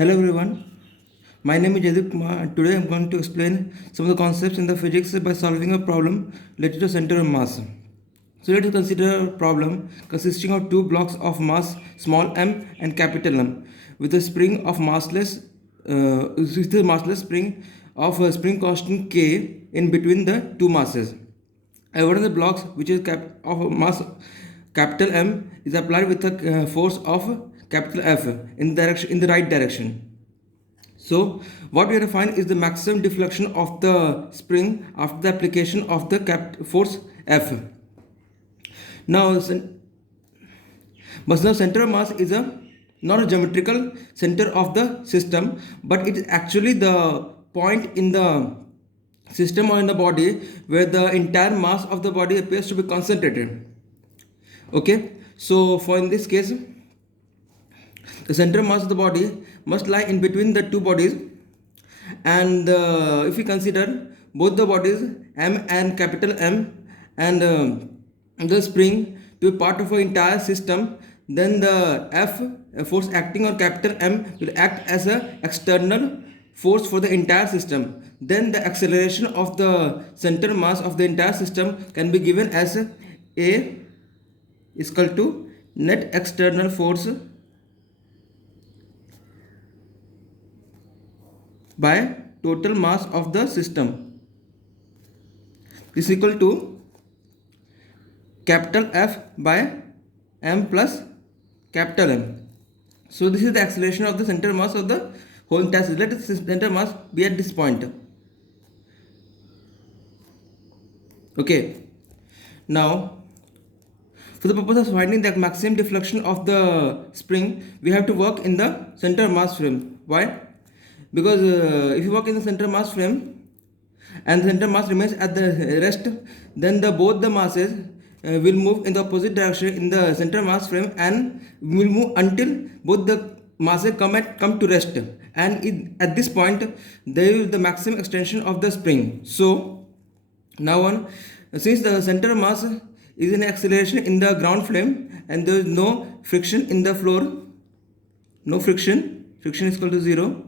Hello everyone, my name is Jadip Kumar and today I am going to explain some of the concepts in the physics by solving a problem related to center of mass. So let us consider a problem consisting of two blocks of mass small m and capital M with a spring of massless spring of a spring constant k in between the two masses. And one of the blocks which is of a mass capital M is applied with a force of capital F in the right direction. So what we have to find is the maximum deflection of the spring after the application of the force F. Now, but now center of mass is not a geometrical center of the system, but it is actually the point in the system or in the body where the entire mass of the body appears to be concentrated. Okay, so for in this case, the center mass of the body must lie in between the two bodies, and if we consider both the bodies M and capital M and the spring to be part of an entire system, then the F force acting on capital M will act as an external force for the entire system. Then the acceleration of the center mass of the entire system can be given as A is equal to net external force by total mass of the system. This is equal to capital F by M plus capital M. So this is the acceleration of the center mass of the whole entire system. Let the center mass be at this point. Okay. Now, for the purpose of finding the maximum deflection of the spring, we have to work in the center mass frame. Why? Because if you work in the center mass frame and the center mass remains at the rest, then both the masses will move in the opposite direction in the center mass frame and will move until both the masses come to rest, and at this point there will be the maximum extension of the spring. So now on, since the center mass is in acceleration in the ground plane and there is no friction in the floor, friction is equal to 0.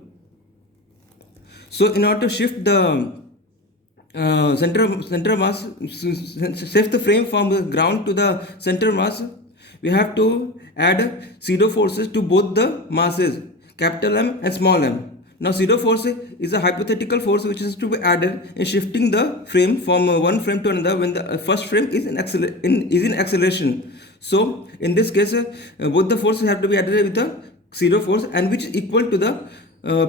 So in order to shift the center mass, shift the frame from the ground to the center mass, we have to add pseudo forces to both the masses, capital M and small m. Now pseudo force is a hypothetical force which is to be added in shifting the frame from one frame to another when the first frame is in acceleration. So in this case, both the forces have to be added with the pseudo force, and which is equal to the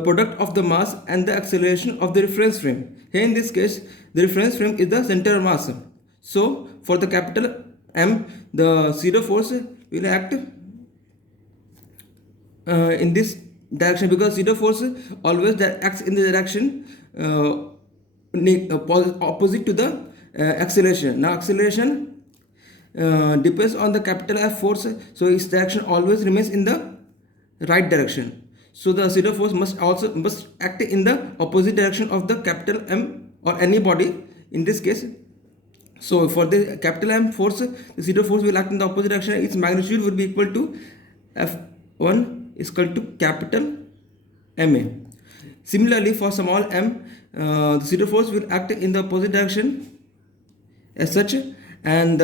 product of the mass and the acceleration of the reference frame. Here in this case, the reference frame is the center mass. So for the capital M, the pseudo force will act in this direction, because pseudo force always acts in the direction opposite to the acceleration. Now acceleration depends on the capital F force, so its direction always remains in the right direction. So the pseudo force must act in the opposite direction of the capital M or any body in this case. So for the capital M force, the pseudo force will act in the opposite direction. Its magnitude will be equal to F1 is equal to capital MA. Similarly, for small m, the pseudo force will act in the opposite direction as such, and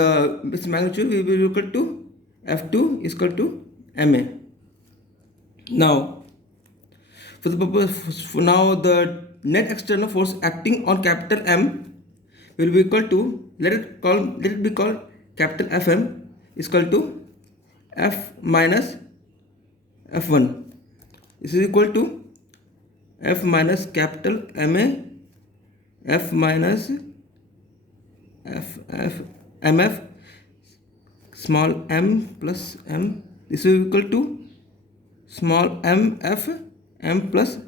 its magnitude will be equal to F2 is equal to MA. Now, for the purpose, now the net external force acting on capital M will be equal to, let it be called capital Fm is equal to F minus F1. This is equal to F minus capital MA F minus MF small m plus m. This is equal to small mf m plus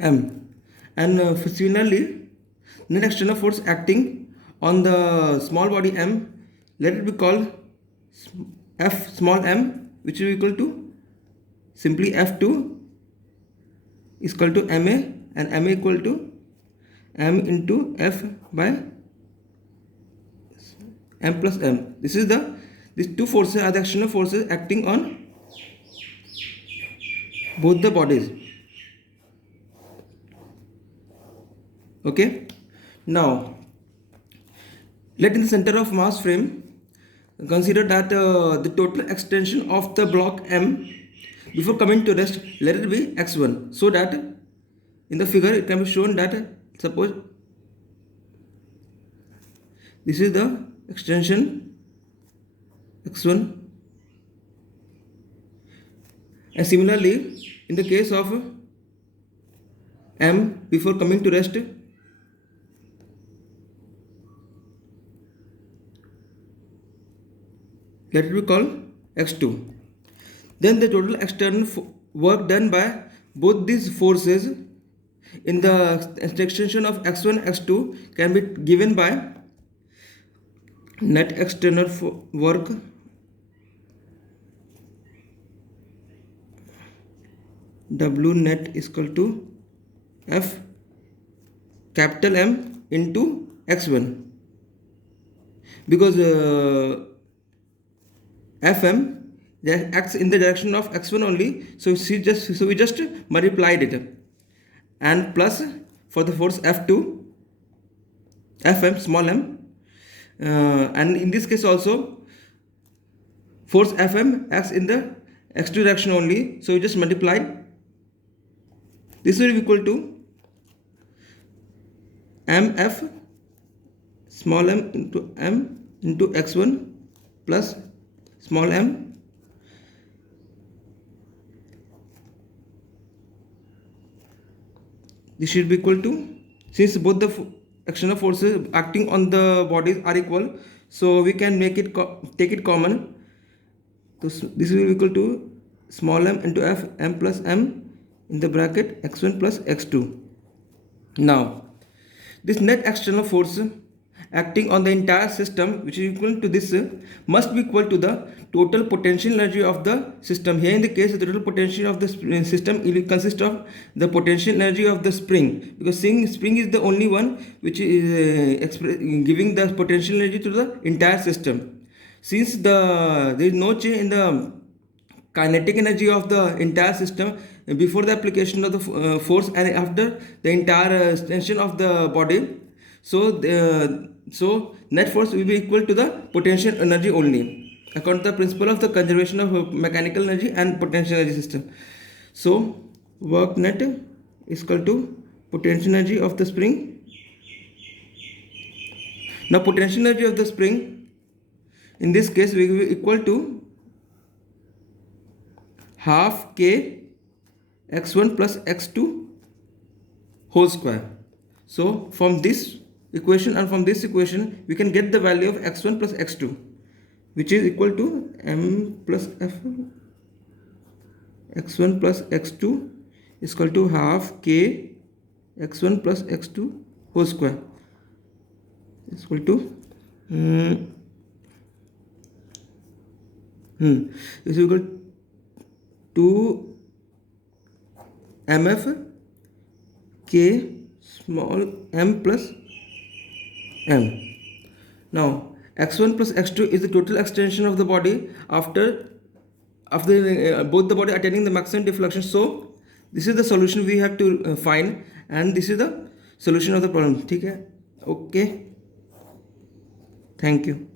m. And similarly, net external force acting on the small body m, let it be called F small m, which is equal to simply F2 is equal to MA, and MA equal to M into F by M plus M. These two forces are the external forces acting on both the bodies. Okay. Now, let in the center of mass frame, consider that the total extension of the block M before coming to rest, let it be x1, so that in the figure it can be shown that suppose this is the extension x1, and similarly in the case of M before coming to rest, let it be called x2. Then the total external work done by both these forces in the extension of x1 x2 can be given by net external work W net is equal to F capital M into x1, because Fm acts in the direction of x1 only, so we just multiplied it, and plus for the force F2 Fm small m, and in this case also force Fm acts in the x2 direction only, so we just multiplied. This will be equal to mf small m into x1 plus small m this should be equal to, since both the external forces acting on the bodies are equal, so we can make it take it common. So this will be equal to small m into f m plus m in the bracket x1 plus x2. Now this net external force acting on the entire system, which is equal to this, must be equal to the total potential energy of the system. Here in the case, the total potential of the system will consist of the potential energy of the spring, because spring is the only one which is giving the potential energy to the entire system. Since there is no change in the kinetic energy of the entire system before the application of the force and after the entire extension of the body, so net force will be equal to the potential energy only, according to the principle of the conservation of mechanical energy and potential energy system. So work net is equal to potential energy of the spring. Now potential energy of the spring in this case will be equal to half k x1 plus x2 whole square. So from this equation and from this equation we can get the value of x1 plus x2, which is equal to m plus f x1 plus x2 is equal to half k x1 plus x2 whole square is equal to is equal to mf k small m plus m. Now x1 plus x2 is the total extension of the body after both the body attaining the maximum deflection. So this is the solution we have to find, and this is the solution of the problem. Okay, thank you.